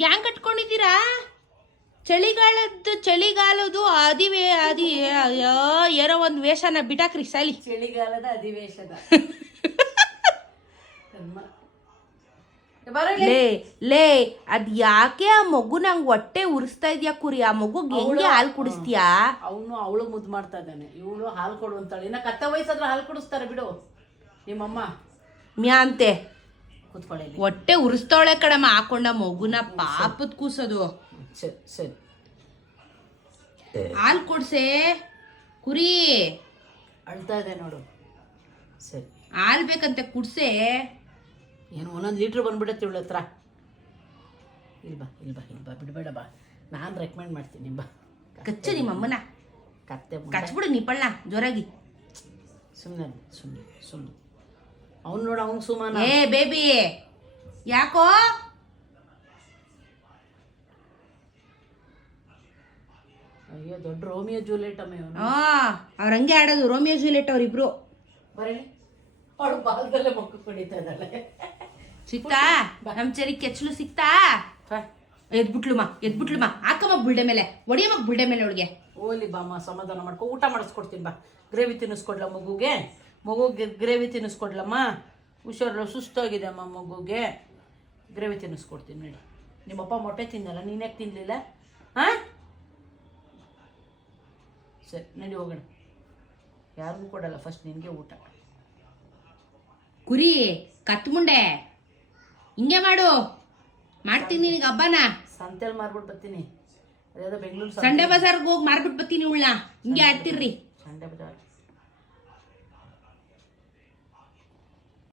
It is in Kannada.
ಗ್ಯಾಂಗ್ ಕಟ್ಕೊಂಡಿದ್ದೀರಾ? ಚಳಿಗಾಲದ್ದು ಅಯ್ಯೋ ಏನೋ ಒಂದು ವೇಷನ ಬಿಟಾಕ್ರಿ ಸಾಲಿ. ಚಳಿಗಾಲದ ಅಧಿವೇಶನ. ಲೇ ಅದ್ ಯಾಕೆ ಆ ಮಗು ನಂಗೆ ಹೊಟ್ಟೆ ಉರಿಸ್ತಾ ಇದೆಯಾ ಕುರಿ? ಆ ಮಗುಗೆ ಹೆಂಗೆ ಹಾಲು ಕುಡಿಸ್ತೀಯಾ? ಅವಳು ಮುದ್ದು ಮಾಡ್ತಾ ಇದ್ದಾನೆ, ಇವಳು ಹಾಲು ಕೊಡು ಅಂತಾಳೆ. ಇನ್ನ ಕತ್ತ ವಯಸ್ಸಾದ್ರೆ ಹಾಲು ಕುಡಿಸ್ತಾರೆ ಬಿಡು ನಿಮ್ಮಮ್ಮ. ಮ್ಯಾಂತೆ ಕೂತ್ಕೊಳ್ಳಿ. ಹೊಟ್ಟೆ ಉರಿಸ್ತಾವಳೆ ಕಡಮ್ಮ ಹಾಕೊಂಡ ಮಗುನ, ಪಾಪದ ಕೂಸೋದು. ಸರಿ ಸರಿ, ಹಾಲು ಕೊಡ್ಸೆ ಕುರಿ. ಅಳ್ತಾ ಇದೆ ನೋಡು. ಸರಿ, ಹಾಲು ಬೇಕಂತೆ ಕುಡ್ಸೆ. ಏನು 1 ಲೀಟ್ರ್ ಬಂದ್ಬಿಡತ್ತೆ ಇವಳ ಹತ್ರ. ಇಲ್ಬಾ ಬಿಡಬೇಡ ಬಾ, ನಾನು ರೆಕಮೆಂಡ್ ಮಾಡ್ತೀನಿ ಬಾ. ಕಚ್ಚ ನಿಮ್ಮಮ್ಮನ ಕತ್ತೆ ಕಚ್ಬಿಡು ನಿಪ್ಪಳ್ಳ ಜೋರಾಗಿ. ಸುಮ್ಮನೆ ಅವ್ನು ನೋಡು, ಅವ್ನು ಸುಮ್ಮನೆ. ಏ ಬೇಬಿ ಯಾಕೋ? ಅಯ್ಯೋ ದೊಡ್ಡ ರೋಮಿಯೋ ಜೂಲಿಯಟ್ ಅಮ್ಮ ಇವನು. ಅವ್ರ ಹಂಗೆ ಆಡೋದು, ರೋಮಿಯೋ ಜೂಲಿಯಟ್ ಅವ್ರಿಬ್ರು. ಬರೀ ಅವಳು ಬಾಲ್ದಲ್ಲೇ ಮಕ್ಕ ಕುಡಿತಾ ಇದ್ದಾಳೆ. ಸಿಕ್ತಾ ನಮ್ ಚರಿ ಕೆಚ್ಚಲು ಸಿಕ್ತಾ? ಎದ್ಬಿಟ್ಲುಮ್ಮ ಹಾಕಮ್ಮ ಬುಲ್ಡೆ ಮೇಲೆ, ಒಡಿಯಮ್ಮ ಬುಲ್ಡೆ ಮೇಲೆ ಅವಳಿಗೆ. ಓಲಿ ಬಾಮ್ಮ, ಸಮಾಧಾನ ಮಾಡ್ಕೊ, ಊಟ ಮಾಡಿಸ್ಕೊಡ್ತೀನಿ ಬಾ. ಗ್ರೇವಿ ತಿನ್ನಿಸ್ಕೊಡ್ಲ ಮಗುಗೆ ಗ್ರೇವಿ ತಿನ್ನಿಸ್ಕೊಡ್ಲಮ್ಮ. ಹುಷಾರಲ್ಲ, ಸುಸ್ತಾಗಿದೆ ಅಮ್ಮ ಮಗುಗೆ. ಗ್ರೇವಿ ತಿನ್ನಿಸ್ಕೊಡ್ತೀನಿ ನೋಡಿ. ನಿಮ್ಮಪ್ಪ ಮೊಟ್ಟೆ ತಿನ್ನಲ್ಲ, ನೀನ್ಯಾಕೆ ತಿನ್ನಲಿಲ್ಲ? ಹಾಂ ಸರಿ ನಡಿ ಹೋಗೋಣ. ಯಾರಿಗೂ ಕೊಡಲ್ಲ, ಫಸ್ಟ್ ನಿನಗೆ ಊಟ. ಕುರಿ ಕತ್ ಮುಂಡೆ ಹಿಂಗೆ ಮಾಡು, ಮಾಡ್ತೀನಿ ನಿನಗೆ ಹಬ್ಬನ. ಸಂತೆಯಲ್ಲಿ ಮಾರ್ಬಿಟ್ಟು ಬರ್ತೀನಿ. ಅದೇದೋ ಬೆಂಗಳೂರು ಸಂಡೆ ಬಜಾರ್ಗೆ ಹೋಗಿ ಮಾರ್ಬಿಟ್ಟು ಬರ್ತೀನಿ ಉಳ್ಳ. ಹಿಂಗೆ ಆಡ್ತಿರ್ರಿ ಸಂಡೆ ಬಜಾರ್.